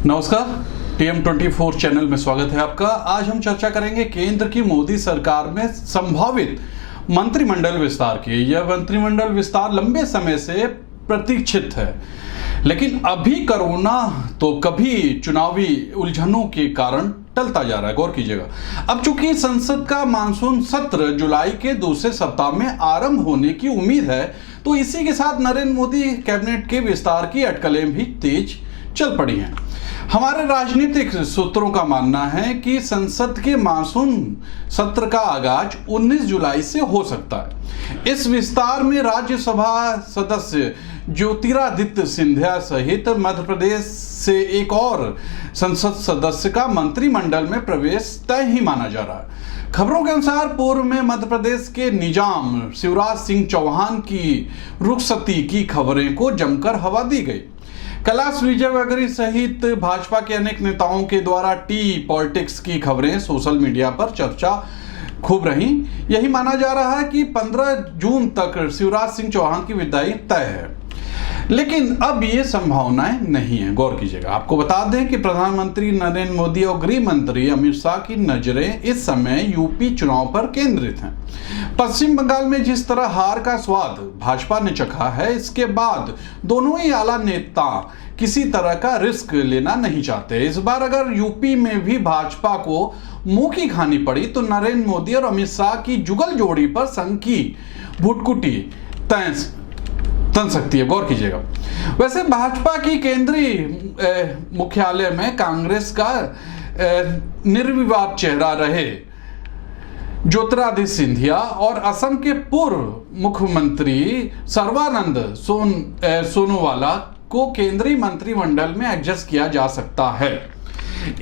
नमस्कार, TM24 channel में स्वागत है आपका। आज हम चर्चा करेंगे केंद्र की मोदी सरकार में संभावित मंत्रिमंडल विस्तार की। यह मंत्रिमंडल विस्तार लंबे समय से प्रतीक्षित है, लेकिन अभी कोरोना तो कभी चुनावी उलझनों के कारण टलता जा रहा है। गौर कीजिएगा, अब चूंकि संसद का मानसून सत्र जुलाई के दूसरे सप्ताह में आरंभ होने की उम्मीद है, तो इसी के साथ नरेंद्र मोदी कैबिनेट के विस्तार की अटकलें भी तेज चल पड़ी हैं। हमारे राजनीतिक सूत्रों का मानना है कि संसद के मानसून सत्र का आगाज 19 जुलाई से हो सकता है। इस विस्तार में राज्यसभा सदस्य ज्योतिरादित्य सिंधिया सहित मध्य प्रदेश से एक और संसद सदस्य का मंत्रिमंडल में प्रवेश तय ही माना जा रहा है। खबरों के अनुसार पूर्व में मध्य प्रदेश के निजाम शिवराज सिंह चौहान की रुखसती की खबरें को जमकर हवा दी गई। कैलाश विजयवर्गीय सहित भाजपा के अनेक नेताओं के द्वारा टी पॉलिटिक्स की खबरें सोशल मीडिया पर चर्चा खूब रही। यही माना जा रहा है कि 15 जून तक शिवराज सिंह चौहान की विदाई तय है, लेकिन अब ये संभावनाएं नहीं है। गौर कीजिएगा, आपको बता दें कि प्रधानमंत्री नरेंद्र मोदी और गृह मंत्री अमित शाह की नजरें इस समय यूपी चुनाव पर केंद्रित हैं। पश्चिम बंगाल में जिस तरह हार का स्वाद भाजपा ने चखा है, इसके बाद दोनों ही आला नेता किसी तरह का रिस्क लेना नहीं चाहते। इस बार अगर यूपी में भी भाजपा को मुंह की खानी पड़ी तो नरेंद्र मोदी और अमित शाह की जुगल जोड़ी पर संघ की भुटकुटी तन सकती है। गौर कीजिएगा, वैसे भाजपा की केंद्रीय मुख्यालय में कांग्रेस का निर्विवाद चेहरा रहे ज्योतिरादित्य सिंधिया और असम के पूर्व मुख्यमंत्री सर्बानंद सोनोवाला को केंद्रीय मंत्रिमंडल में एडजस्ट किया जा सकता है।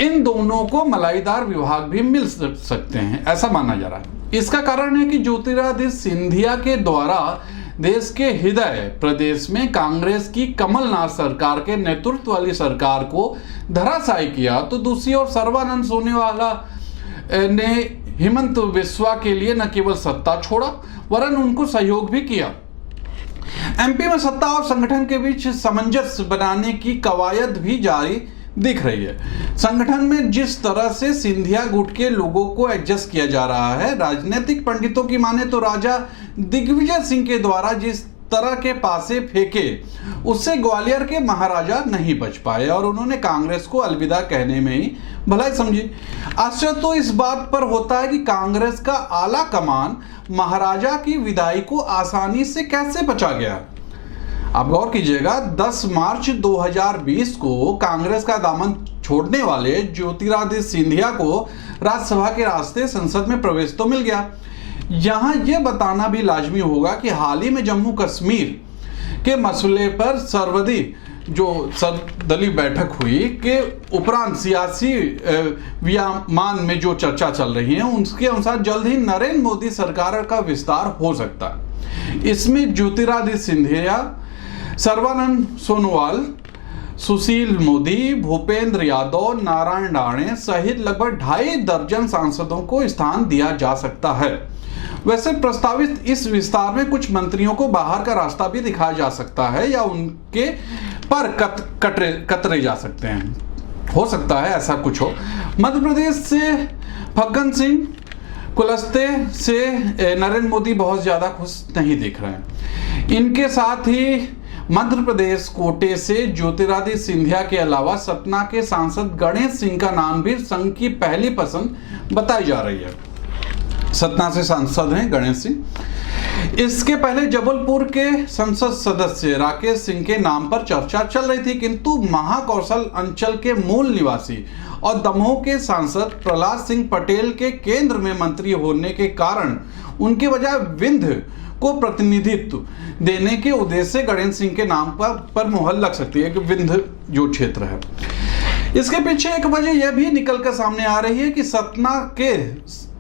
इन दोनों को मलाईदार विभाग भी मिल सकते हैं, ऐसा माना जा रहा है। इसका कारण है कि ज्योतिरादित्य सिंधिया के द्वारा देश के हृदय प्रदेश में कांग्रेस की कमलनाथ सरकार के नेतृत्व वाली सरकार को धराशायी किया, तो दूसरी ओर सर्बानंद सोनोवाला ने हेमंत बिस्वा के लिए न केवल सत्ता छोड़ा वरन उनको सहयोग भी किया। एमपी में सत्ता और संगठन के बीच सामंजस्य बनाने की कवायद भी जारी दिख रही है। संगठन में जिस तरह से सिंधिया गुट के लोगों को एडजस्ट किया जा रहा है, राजनीतिक पंडितों की माने तो राजा दिग्विजय सिंह के द्वारा जिस तरह के पासे फेंके, उससे ग्वालियर के महाराजा नहीं बच पाए और उन्होंने कांग्रेस को अलविदा कहने में ही भलाई समझी। आश्चर्य तो इस बात पर होता है कि कांग्रेस का आला कमान महाराजा की विदाई को आसानी से कैसे पचा गया। आप गौर कीजिएगा, 10 मार्च 2020 को कांग्रेस का दामन छोड़ने वाले ज्योतिरादित्य सिंधिया को राज्यसभा के रास्ते संसद में प्रवेश तो मिल गया। यहां यह बताना भी लाजमी होगा कि हाल ही में जम्मू कश्मीर के मसले पर सर्वदलीय जो सर्वदलीय बैठक हुई के उपरांत सियासी विमान में जो चर्चा चल रही है, उसके अनुसार जल्द ही नरेंद्र मोदी सरकार का विस्तार हो सकता है। इसमें ज्योतिरादित्य सिंधिया, सर्बानंद सोनोवाल, सुशील मोदी, भूपेंद्र यादव, नारायण राणे सहित लगभग 2.5 दर्जन सांसदों को स्थान दिया जा सकता है। वैसे प्रस्तावित इस विस्तार में कुछ मंत्रियों को बाहर का रास्ता भी दिखाया जा सकता है या उनके पर कतरे जा सकते हैं। हो सकता है ऐसा कुछ हो। मध्य प्रदेश से फग्गन सिंह कुलस्ते से नरेंद्र मोदी बहुत ज्यादा खुश नहीं दिख रहे हैं। इनके साथ ही मध्य प्रदेश कोटे से ज्योतिरादित्य सिंधिया के अलावा सतना के सांसद गणेश सिंह का नाम भी संघ की पहली पसंद बताई जा रही है। सतना से सांसद हैं गणेश सिंह। इसके पहले जबलपुर के संसद सदस्य राकेश सिंह के नाम पर चर्चा चल रही थी, किंतु महाकौशल अंचल के मूल निवासी और दमोह के सांसद प्रहलाद सिंह पटेल के केंद्र में मंत्री होने के कारण उनके बजाय विंध्य को प्रतिनिधित्व देने के उद्देश्य से गणेश सिंह के नाम पर मोहर लग सकती है कि विंध्य जो क्षेत्र है। इसके पीछे एक वजह यह भी निकलकर सामने आ रही है कि सतना के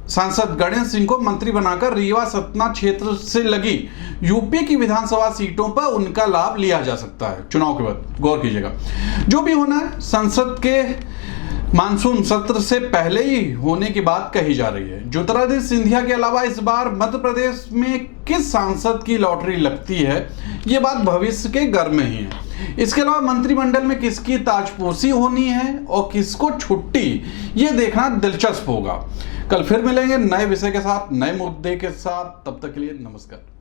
सांसद गणेश सिंह को मंत्री बनाकर रीवा सतना क्षेत्र से लगी यूपी की विधानसभा सीटों पर उनका लाभ लिया जा सकता है चुनाव के बाद। गौर कीजिएगा, जो भी होना है संसद के मानसून सत्र से पहले ही होने की बात कही जा रही है। ज्योतिरादित्य सिंधिया के अलावा इस बार मध्य प्रदेश में किस सांसद की लॉटरी लगती है, ये बात भविष्य के घर में ही है। इसके अलावा मंत्रिमंडल में किसकी ताजपोशी होनी है और किसको छुट्टी, ये देखना दिलचस्प होगा। कल फिर मिलेंगे नए विषय के साथ, नए मुद्दे के साथ। तब तक के लिए नमस्कार।